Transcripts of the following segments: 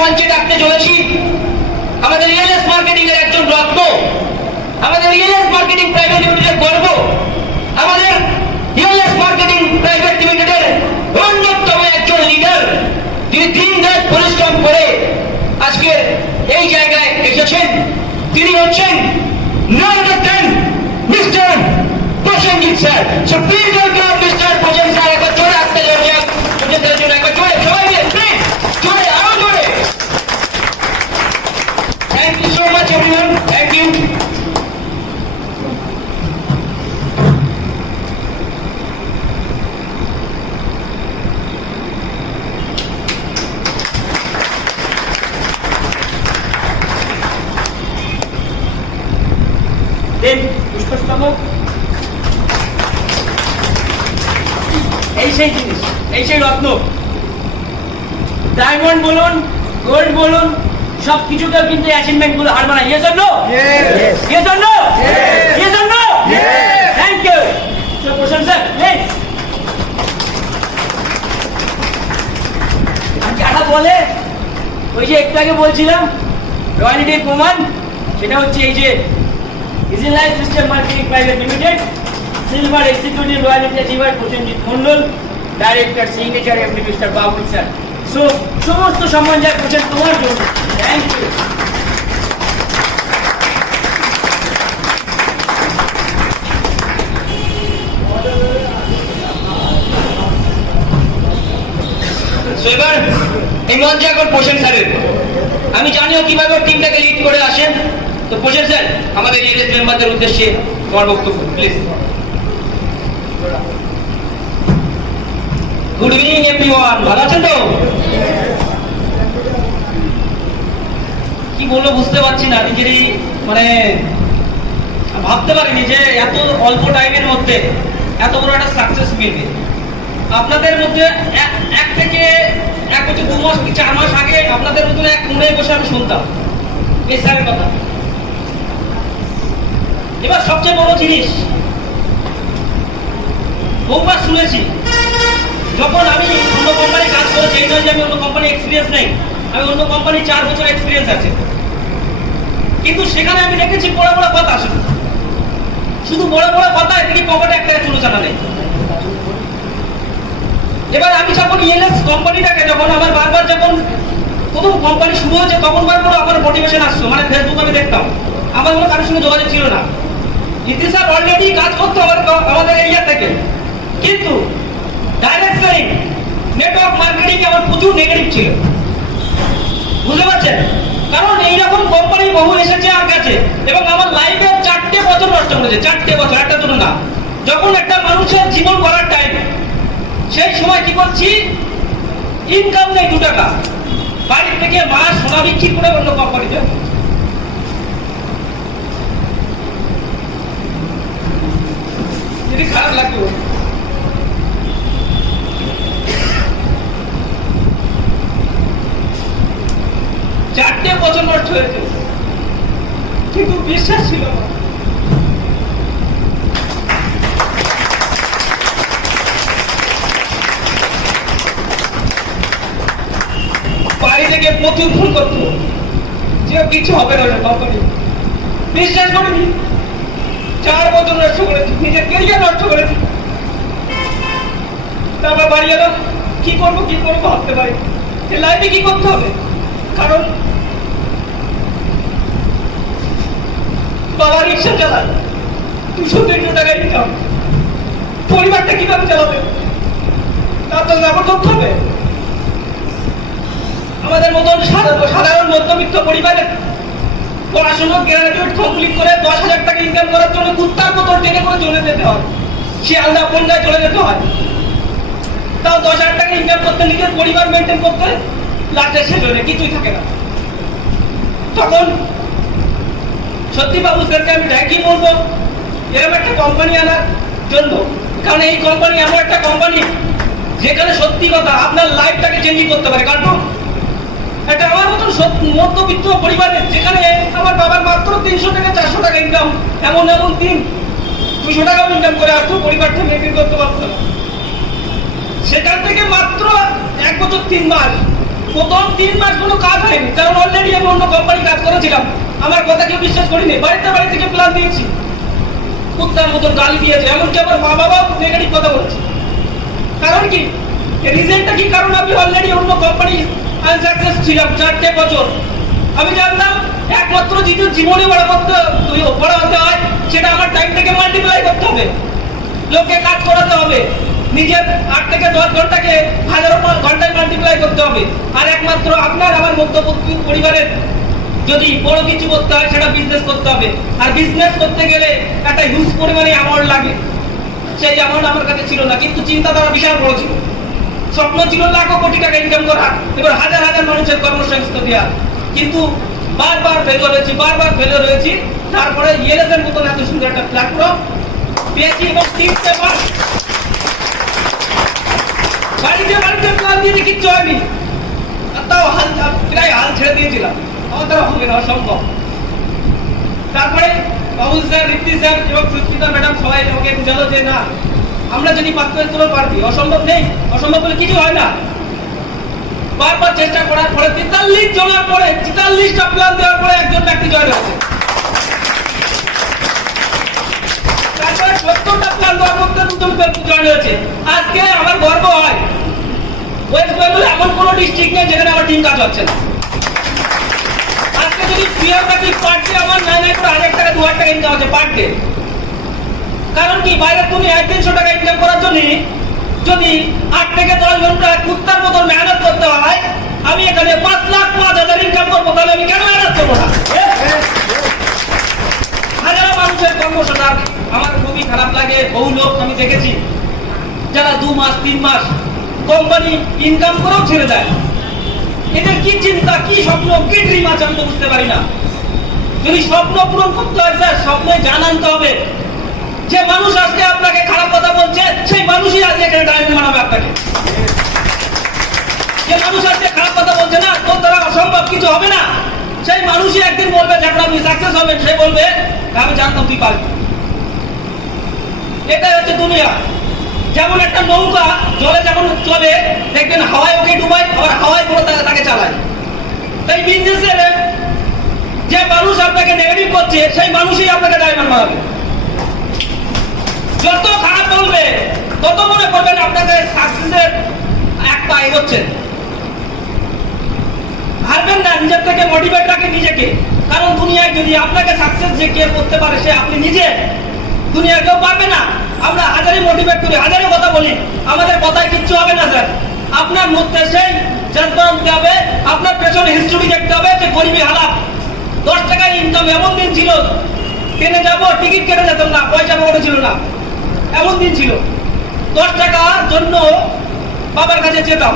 মঞ্চে ডাকতে চলেছি আমাদের রিয়েলএস মার্কেটিং এর একজন রত্ন, আমাদের রিয়েলএস মার্কেটিং প্রাইভেট লিমিটেডের গর্ব, আমাদের রিয়েলএস মার্কেটিং প্রাইভেট লিমিটেডের অন্যতম একজন লিডার, যিনি দিন রাত পরিশ্রম করে আজকে এই জায়গায় এসেছেন। তিনি হচ্ছেন none other than mister Prosenjit sir. So please welcome mister Prosenjit sir. একবার জোরে আসতে জোরে প্রসেনজিৎ জন্য একবার জোরে সবাই মিলে প্লিজ জোরে আরো জোরে। Thank you so much everyone, thank you. এই সেই জিনিস, এই সেই রত্ন, ডায়মন্ড বলুন, গোল্ড বলুন, সব কিছুকে কিন্তু অ্যাচিভমেন্ট গুলো হার মানায়। Yes or no? Yes or no? Yes or no? Thank you. So প্রশংসা প্লিজ। যারা বলে ওই যে একটু আগে বলছিলাম রয়্যালিটির প্রমাণ, সেটা হচ্ছে এই যে easy life system marketing private limited silver executive royalty achiever Prosenjit Mondal, director signature MD mister Babul sir. So সমস্ত সম্মান যা করছেন তোমার জন্য, থ্যাংক ইউ। এবার এই মঞ্চে এখন প্রসেন স্যারের, আমি জানিও কিভাবে টিমটাকে লিড করে আসেন। তো প্রসেন স্যার, আমাদের রিয়েলএস মেম্বারদের উদ্দেশ্যে তোমার বক্তব্য প্লিজ। গুড ইভিনিং এভরিওয়ান, ভালো আছেন তো? কি বলবো বুঝতে পারছি না, নিজেরই মানে ভাবতে পারিনি যে এত অল্প টাইমের মধ্যে এত বড় একটা সাকসেস মিলবে। আপনাদের মধ্যে এক থেকে এক বছর 2 মাস কি 4 মাস আগে আপনাদের মধ্যে এক কোণে বসে আমি শুনতাম এই স্যারের কথা। এবার সবচেয়ে বড় জিনিস বহুবার শুনেছি, যখন আমি অন্য কোম্পানি কাজ করেছি, এই নয় যে আমি অন্য কোম্পানি এক্সপিরিয়েন্স নেই, আমি অন্য কোম্পানি 4 বছর এক্সপিরিয়েন্স আছে, কিন্তু সেখানে আমি দেখেছি বড় বড় কথা, শুধু বড় বড় কথা, এদিকে পকেটে একটা চুলো চাটা নেই। এবার আমি যখন ইএলএস কোম্পানিটাকে যখন আমার বারবার যখন প্রথম কোম্পানি শুরু হয়েছে তখন বারবার আমার মোটিভেশন আসতো, মানে ফেসবুক আমি দেখতাম, আমার কোনো কারোর সঙ্গে যোগাযোগ ছিল না। ইতি স্যার অলরেডি কাজ করতো আমাদের এরিয়া থেকে, কিন্তু ডাইরেক্ট সেলিং নেটওয়ার্ক মার্কেটিং আমার প্রচুর নেগেটিভ ছিল, বুঝতে পারছেন? কারণ এইরকম কোম্পানি বহু এসেছে আর গেছে, এবং আমার লাইফে 4টে বছর নষ্ট করেছে, 4টে বছর, একটা জন্য না। যখন একটা মানুষের জীবন করার টাইম, সেই সময় কি করছি, ইনকাম নেই 2 টাকা, বাড়ির থেকে মাস সোনা বিক্রি করে অন্য কোম্পানিতে। যদি খারাপ লাগতো, 4টে বছর নষ্ট হয়েছে, কিন্তু বিশ্বাস ছিল না। বাড়ি থেকে প্রচুর ফোন করতো যে কিছু হবে না কোম্পানি, বিশ্বাস করিনি। 4 বছর নষ্ট করেছি, নিজের কেরিয়ার নষ্ট করেছি। তারপর বাড়ি এলাম, কি করবো ভাবতে পারি লাইফে কি করতে হবে, কারণ বাবা রিক্সা চালায়, 200-300 টাকা ইনকাম, পরিবারটা কিভাবে চালাবে তার তো ব্যাপার করতে হবে। আমাদের মতন সাধারণ মধ্যবিত্ত পরিবারের পড়াশোনা গ্রাজুয়েট কমপ্লিট করে 10,000 টাকা ইনকাম করার জন্য কুত্তার মতো ট্রেনে করে চলে যেতে হয়, শিয়ালদা বন্যায় চলে যেতে হয়। তাও 10,000 টাকা ইনকাম করতে, নিজের পরিবার মেনটেন করতে লাস্টে শেষ হয়ে কিছুই থাকে না। তখন সত্যি বাবু স্যারকে আমি থ্যাংক ইউ বলবো এরকম একটা কোম্পানি আনার জন্য, কারণ এই কোম্পানি এমন একটা কোম্পানি যেখানে সত্যি কথা আপনার লাইফটাকে চেঞ্জ করতে পারে। কারণ একটা আমার মতন মধ্যবিত্ত পরিবারের, যেখানে আমার বাবার মাত্র 300 থেকে 400 টাকা ইনকাম, এমন দিন 200 টাকাও ইনকাম করে আসতো, পরিবারটা মেনটেন করতে পারতো না। সেখান থেকে মাত্র 1 বছর 3 মাস প্রথম 3 মাস কোনো কাজ হয়নি, কারণ অলরেডি আমি অন্য কোম্পানি কাজ করেছিলাম। আমার কথা কেউ বিশ্বাস করিনি, বাড়ি থেকে প্ল্যান দিয়েছি, কুত্তার মতন গালি দিয়েছে, এমনকি আমার মা বাবাও নেগেটিভ কথা বলছে। কারণ কি, রিজনটা কি? কারণ আমি অলরেডি অন্য কোম্পানি আনসাকসেস ছিলাম 4টে বছর। আমি জানতাম একমাত্র জীবনে বড় হতে হয় সেটা আমার টাইমটাকে মাল্টিপ্লাই করতে হবে, লোককে কাজ করাতে হবে, নিজের 8 থেকে 10 ঘন্টাকে হাজারো ঘন্টায় মাল্টিপ্লাই করতে হবে। আর একমাত্র আপনার আমার মধ্যবর্তী পরিবারের যদি বড় কিছু করতে হয় সেটা বিজনেস করতে হবে। আর বিজনেস করতে গেলে একটা হিউজ পরিমাণে অ্যামাউন্ট লাগে, সেই অ্যামাউন্ট আমার কাছে ছিল না, কিন্তু চিন্তাধারা বিশাল বড় ছিল। স্বপ্ন ছিল লাখো কোটি টাকা ইনকাম করা, এবার হাজার হাজার মানুষের কর্মসংস্থান দেওয়া। কিন্তু বারবার ফেলে রয়েছি। তারপরে ইএলএস-এর মতন এত সুন্দর একটা প্ল্যাটফর্ম পেয়েছি এবং 3টে মাস বাড়িতে প্ল্যান দিয়ে কিচ্ছু হয়নি, তাও প্রায় হাল ছেড়ে দিয়েছিলাম, আমাদের হবে না, অসম্ভব। তারপরে বাবুল স্যার, ঋদ্ধি স্যার এবং সুস্মিতা ম্যাডাম সবাই আমাকে বুঝালো যে না, আমরা যদি পারবো পারবি, অসম্ভব নেই, অসম্ভব বলে কিছু হয় না। বারবার চেষ্টা করার পরে 43 জনের পরে 43টা প্ল্যান দেওয়ার পরে একজন ব্যক্তি জয়েন হয়েছে। তারপরে 70টা প্ল্যান দেওয়ার মধ্যে 2জন ব্যক্তি জয়েন হয়েছে। আজকে আমার গর্ব হয় ওয়েস্ট বেঙ্গলে এমন কোনো ডিস্ট্রিক্ট নেই যেখানে আমার টিম কাজ হচ্ছে না। আজকে যদি প্রিয়ার কাছে পার ডে আমার 9 করে 1000 টাকা 2000 টাকা ইনকাম হচ্ছে পার ডে। কারণ কি, বাইরে তুমি 100-300 টাকা ইনকাম করার জন্য যদি 8 থেকে 10 ঘন্টা কুত্তার মতন মেহনত করতে হয়, আমি এখানে 5,05,000 ইনকাম করবো, তাহলে আমি কেন মেহনত করবো না? হাজারো মানুষের কর্মসংস্থান আমার খুবই খারাপ লাগে। বহু লোক আমি দেখেছি যারা 2 মাস 3 মাস কোম্পানি ইনকাম করেও ছেড়ে দেয়। এদের কি চিন্তা, কি স্বপ্ন, কি ড্রিম আছে আমি তো বুঝতে পারি না। যদি স্বপ্ন পূরণ করতে হয় স্যার, স্বপ্নে জানাতে হবে। যে মানুষ আজকে আপনাকে খারাপ কথা বলছে, সেই মানুষই আজকে এখানে ডায়মন্ড বানাবে আপনাকে। যে মানুষ আজকে খারাপ কথা বলছে না, তোর দ্বারা অসম্ভব কিছু হবে না, সেই মানুষই একদিন বলবে যখন আপনি সাকসেস হবেন, সে বলবে আমি জানতাম তুই পারবি। এটাই হচ্ছে দুনিয়া। যেমন একটা নৌকা জলে যখন চলে দেখবেন হাওয়ায় ওকে ডুবায়, আবার হাওয়ায় করে তাকে চালায়। তাই বিজনেসে যে মানুষ আপনাকে নেগেটিভ করছে, সেই মানুষই আপনাকে ডায়মন্ড বানাবে। যত খারাপ বলবে তত মনে করবেন আপনাদের সাকসেসের এক পা এগোচ্ছেন। হারবেন না, নিজের থেকে মোটিভেট রাখেন নিজেকে। কারণ দুনিয়ায় যদি আপনাকে সাকসেস যে কে করতে পারে সে আপনি নিজে, দুনিয়া কেউ পারবে না। আমরা হাজারে মোটিভেট করি, হাজারে কথা বলি, আমাদের কথায় কিচ্ছু হবে না স্যার। আপনার মধ্যে সেই জজ্বা আনতে হবে, আপনার পেছনে হিস্ট্রি দেখতে হবে যে গরিবী হালাত। 10 টাকায় ইনকাম এমন দিন ছিল, ট্রেনে যাবো টিকিট কেটে যেতাম না, পয়সা পকেটে ছিল না, এমন দিন ছিল। 10 টাকার জন্য বাবার কাছে যেতাম।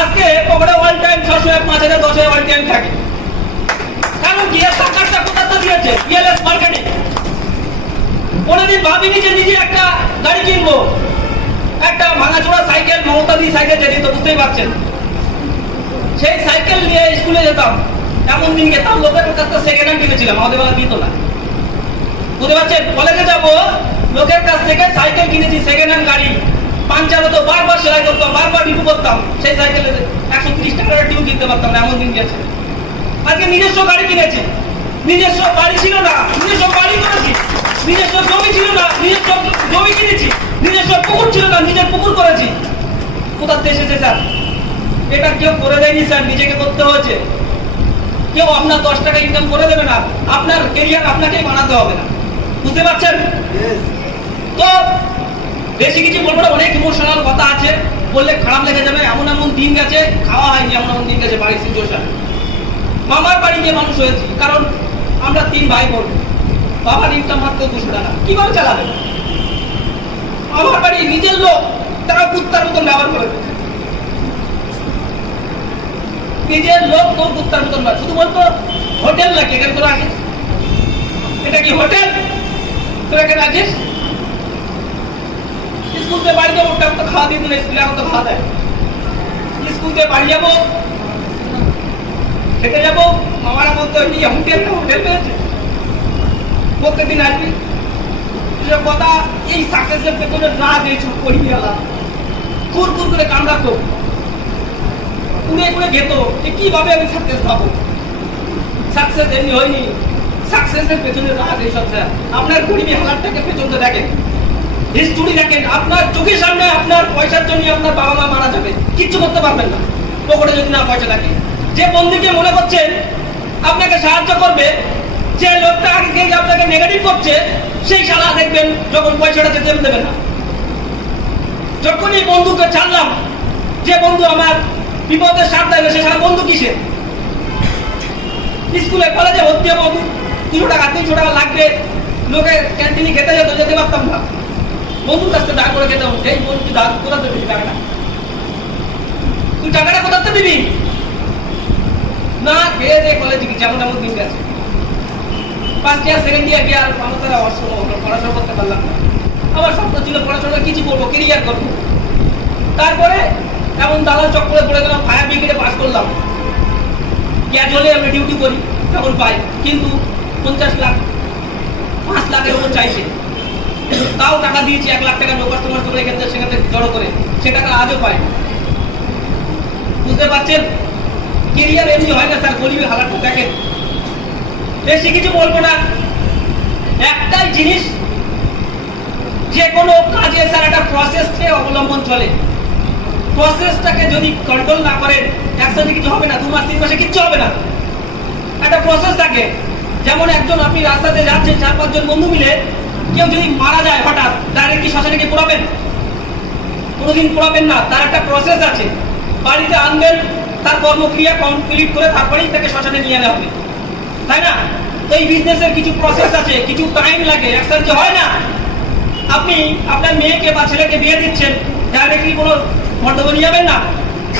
আজকে পকেটে ওয়ান টাইম 600, 5,000, 10,000 ওয়ান টাইম থাকে। কারণ কি, সরকারটা কোথাতে দিয়েছে? ELS marketing. কোনোদিন ভাবিনি যে নিজে একটা গাড়ি কিনবো, একটা ভাঙাচোরা সাইকেল, মমতাদি সাইকেল যেটি তো বুঝতেই পারছেন। সেই সাইকেল নিয়ে স্কুলে যেতাম, এমন দিন গেতাম লোকের কাছ থেকে সেকেন্ড হ্যান্ড কিনেছিলাম, আমাদের বেলা দিত না, বুঝতে পারছেন। কলেজে যাবো, লোকের কাছ থেকে সাইকেল কিনেছি, সেকেন্ড হ্যান্ড গাড়ি, পাঞ্চার হতো, বারবার সেলাই করতাম, বারবার রিপু করতাম। সেই সাইকেলে 130 টাকার টিউ কিনতে পারতাম না, এমন দিন গেছে। আজকে নিজস্ব গাড়ি কিনেছি, নিজস্ব বাড়ি ছিল না, নিজস্ব বাড়ি করেছি। নিজস্ব জমি ছিল না, নিজস্ব জমি কিনেছি। নিজস্ব পুকুর ছিল না, নিজের পুকুর করেছি। কোথার দেশে যে স্যার এটা কেউ করে দেয়নি স্যার, নিজেকে করতে হয়েছে। কেউ আপনার 10 টাকা ইনকাম করে দেবে না, আপনার কেরিয়ার আপনাকেই বানাতে হবে না, বুঝতে পারছেন তো? বেশি কিছু বলবো না, অনেক ইমোশনাল কথা আছে, বললে খারাপ লেগে যাবে। এমন এমন দিন গেছে, খাওয়া হয়নি, এমন এমন দিন গেছে বাড়ির সিচুয়েশন। মামার বাড়ি গিয়ে মানুষ হয়েছি, কারণ আমরা 3 ভাই বোন। বাবার ইনকাম মাত্র 200 টাকা, কিভাবে চালাবে? আমার বাড়ি নিজের লোক, তারা কুত্তার মতন ব্যবহার করে। নিজের লোক তো কুত্তার মতন ব্যবহার, শুধু বলতো হোটেল নাকি এখানে তোরা আসিস? এটা কি হোটেল? তোরা এখানে আসিস? স্কুল থেকে বাড়ি যাবো, ওটা তো খাওয়া দিয়ে দিলে, স্কুলে এখন তো খাওয়া দেয়। স্কুল থেকে বাড়ি যাবো, খেতে যাবো, মামারা বলতো হোটেল পেয়েছে, প্রত্যেকদিন আসবি। কথা এই সাকসেসের পেছনে না দিয়েছ করিয়া কুর কুর করে কামড়াতো। কুড়ে কুড়ে খেত যে কিভাবে আমি সাকসেস পাবো। সাকসেস এমনি হয়নি, সাকসেসের পেছনে রাগ এইসব স্যার। আপনার গরিবী হালাতটাকে পেছনতে দেখেন, হিস্টোরি দেখেন, আপনার চোখের সামনে আপনার পয়সার জন্য আপনার বাবা মা মারা যাবে, কিচ্ছু করতে পারবেন না পকেটে যদি না পয়সা থাকে। যে বন্ধুকে মনে করছেন আপনাকে সাহায্য করবে, যে লোকটা আগে আপনাকে নেগেটিভ করছে, সেই শালা দেখবেন যখন পয়সাটা যেতে দেবে না। যখনই বন্ধুকে ছাড়লাম, যে বন্ধু আমার বিপদের সাথ দেবে, সে সারা বন্ধু কিসে? স্কুলে কলেজে ভর্তি হবো, 300 টাকা লাগবে, লোকে ক্যান্টিনে খেতে যেতে পারতাম না, বন্ধুর কাছ থেকে দাঁড় করে খেতাম। এই বন্ধু তুই দাঁড় কোথাতে দিবি টাকাটা? তুই টাকাটা কোথাতে দিবি? না খেয়ে দিয়ে কলেজে কি যেমন এমন দিন গেছে, ফার্স্ট ইয়ার সেকেন্ড ইয়ার গিয়ে আর আমার তারা পড়াশোনা করতে পারলাম না। আমার স্বপ্ন ছিল পড়াশোনা কিছু করবো, কেরিয়ার করবো। তারপরে এমন দালাল চক্করে পড়ে গেলাম, ফায়ার ব্রিগেডে পাস করলাম, ক্যাজুয়ালি আমি ডিউটি করি তখন পাই, কিন্তু 50 লাখ 5 লাখের উপর চাইছে। তাও টাকা দিয়েছি, 1 লাখ টাকা নো কাস্টমার করে এখান থেকে সেখান থেকে জড়ো করে, সে টাকা আজও পায়। বুঝতে পারছেন, কেরিয়ার এমনি হয় না স্যার, গরিবের হালাতটা দেখেন। বেশি কিছু বলবো না, একটাই জিনিস, যে কোনো কাজে স্যার একটা প্রসেসকে অবলম্বন চলে। প্রসেসটাকে যদি কন্ট্রোল না করেন, একসাথে কিছু হবে না, 2 মাস 3 মাসে কিচ্ছু হবে না। একটা প্রসেস থাকে, যেমন একজন আপনি রাস্তাতে যাচ্ছেন, 4-5 জন বন্ধু মিলে, কেউ যদি মারা যায় হঠাৎ, ডাইরেক্ট কি শ্মশানে গিয়ে পোড়াবেন? কোনোদিন পোড়াবেন না, তার একটা প্রসেস আছে। বাড়িতে আনবেন, তার কর্মক্রিয়া কমপ্লিট করে তারপরেই তাকে শ্মশানে নিয়ে আনা হবে, তাই না? তো এই বিজনেসের কিছু প্রসেস আছে, কিছু টাইম লাগে, একসাথে হয় না। আপনি আপনার মেয়েকে বা ছেলেকে বিয়ে দিচ্ছেন, ডাইরেক্টলি কোনো মণ্ডপে নিয়ে যাবেন না।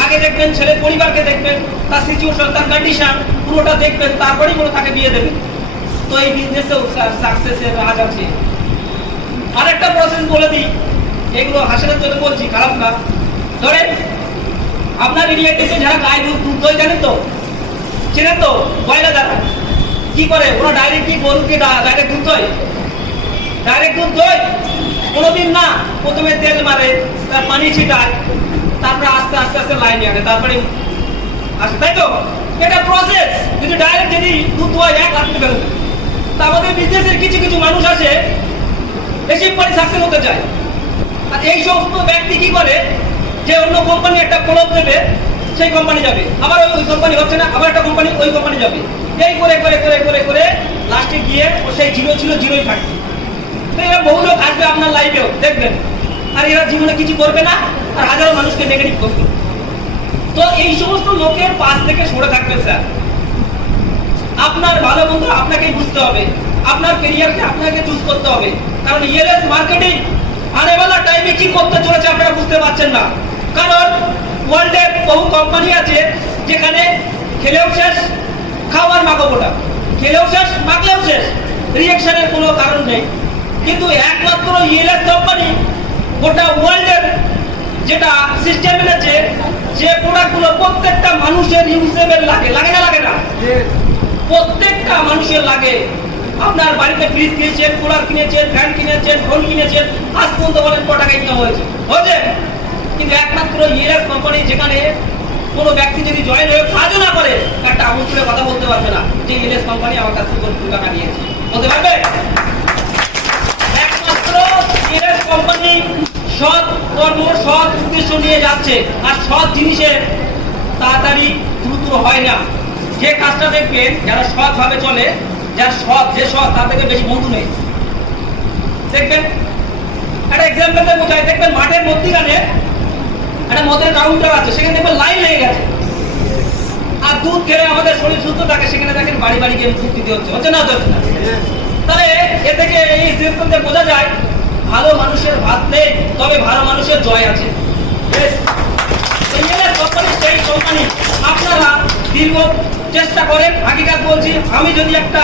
আগে দেখবেন ছেলের পরিবারকে দেখবেন, তার সিচুয়েশন, তার কন্ডিশন পুরোটা দেখবেন, তারপরেই কোনো তাকে বিয়ে দেবেন। তো এই বিজনেসেও সাকসেসের রাজ আছে। আরেকটা প্রসেস বলে দিই, এগুলো হাসির জন্য বলছি, খারাপ না। ধরেন আপনার এরিয়াতে যারা গায়ে দুধ দই জানেন তো, চেনেন তো, বয়লা যারা কি করে, ওরা ডাইরেক্ট কি গরুকে ডাইরেক্ট দুধ দই, ডাইরেক্ট দুধ দই কোনোদিন না। প্রথমে তেল মারে, তার পানি ছিটায়, তারপরে আস্তে আস্তে আস্তে লাইনে আনে, তারপরে আসে, তাই তো? এটা প্রসেস। যদি ডাইরেক্ট যদি দুধ দোয়া 1 লাখ টাকা বেরোবে। তা আমাদের বিজনেসের কিছু কিছু মানুষ আছে, বেশি পরে সাকসেস হতে চায়। আর এই সমস্ত ব্যক্তি কি করে, যে অন্য কোম্পানি একটা প্রলোভ দেবে, সেই কোম্পানি যাবে, আবার ওই কোম্পানি হচ্ছে না, আবার একটা কোম্পানি ওই কোম্পানি যাবে, এই করে করে করে করে করে লাস্টে গিয়ে ও সেই জিরো ছিল জিরোই থাকবে। তো এরা বহু লোক আসবে আপনার লাইফেও দেখবেন, আর এরা জীবনে কিছু করবে না, আর হাজারো মানুষকে নেগেটিভ করবে। তো এই সমস্ত লোকের পাশ থেকে সরে থাকবে স্যার। আপনার ভালো মন্দ আপনাকেই বুঝতে হবে, আপনার ক্যারিয়ারকে আপনাকে চুজ করতে হবে। কারণ ইএলএস মার্কেটিং আনেওয়ালা টাইমে কি করতে চলেছে আপনারা বুঝতে পারছেন না। কারণ ওয়ার্ল্ডে বহু কোম্পানি আছে যেখানে খেলেও শেষ, খাওয়ার মাগোটা, খেলেও শেষ, মাগলেও শেষ, রিঅ্যাকশনের কোনো কারণ নেই। কিন্তু একমাত্র ইএলএস কোম্পানি গোটা ওয়ার্ল্ডের যেটা সিস্টেম এনেছে, যে প্রোডাক্টগুলো প্রত্যেকটা মানুষের ইউজেবল লাগে, লাগে না লাগে না? প্রত্যেকটা মানুষের লাগে। আপনার বাড়িতে ফ্রিজ কিনেছেন, কুলার কিনেছেন, ফ্যান কিনেছেন, ফোন কিনেছেন, আজ পর্যন্ত বলেন ক টাকা ইনকাম হয়েছে? কিন্তু একমাত্র ইএলএস কোম্পানি, যেখানে কোনো ব্যক্তি যদি জয়েন হয়ে কাজও না করে, একটা আমল করে কথা বলতে পারবে না যে ইএলএস কোম্পানি আমার কাছ থেকে 2 টাকা নিয়েছে, বলতে পারবে? একমাত্র ইএলএস কোম্পানি সৎ কর্ম, সৎ উদ্দেশ্য নিয়ে যাচ্ছে, আর সৎ জিনিসের তাড়াতাড়ি দ্রুত হয় না। যে কাজটা দেখবেন যারা সৎ ভাবে চলে, যার সৎ, যে সৎ, তার থেকে বেশি বন্ধু নেই। দেখবেন একটা এক্সাম্পল বোঝায়, দেখবেন মাঠের মধ্যখানে একটা মদের কাউন্টার আছে, সেখানে দেখবেন লাইন লেগে গেছে, আর দুধ খেলে আমাদের শরীর সুস্থ থাকে, সেখানে দেখেন বাড়ি বাড়ি গিয়ে দুধ দিতে হচ্ছে, হচ্ছে না? তাহলে এ থেকে এই সিস্টেমে বোঝা যায় ভালো মানুষের ভাত নেই, তবে ভালো মানুষের জয় আছে। সেই কোম্পানি আপনারা দীর্ঘ চেষ্টা করেন। হাকিকাত বলছি, আমি যদি একটা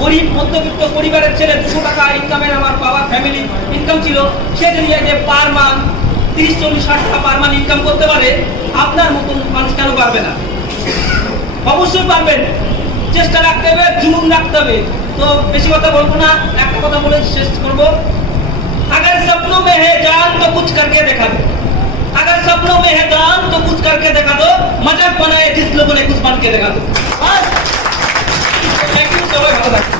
গরিব মধ্যবিত্ত পরিবারের ছেলে, 200 টাকা ইনকামের আমার বাবার ফ্যামিলি ইনকাম ছিল, সে যদি পার মান্থ 30-40-60 টাকা পার মান্থ ইনকাম করতে পারে, আপনার মতন মানুষ কেন পারবে না? অবশ্যই পারবেন। চেষ্টা রাখতে হবে, জুনুন রাখতে হবে। তো বেশি কথা বলবো না, একটা কথা বলে শেষ করবো। अगर सपनों में है जान तो कुछ करके देखा दो। अगर सपनों में है दान तो कुछ करके दिखा दो, मजाक बनाए जिस लोगों ने कुछ बन के दिखा दो। बस। थैंक यू, সবাই ভালো থাকবেন।